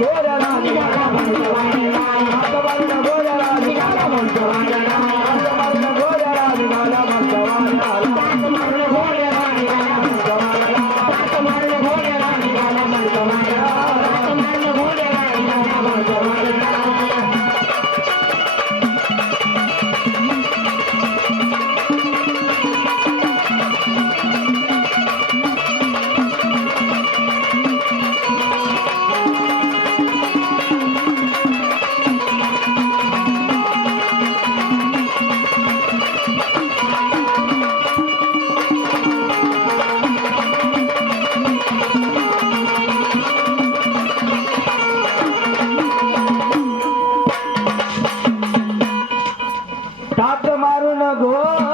घोड्याला निघाला म्हणतो वाड्याला हात मारून घोड्याला निघाला म्हणतो वाड्याला हात मारून घोड्याला निघाला म्हणतो वाड्याला हात मारून घोड्याला निघाला म्हणतो वाड्याला हात मारून घोड्याला निघाला म्हणतो वाड्याला हात मारून घोड्याला निघाला म्हणतो वाड्याला हात मारून घोड्याला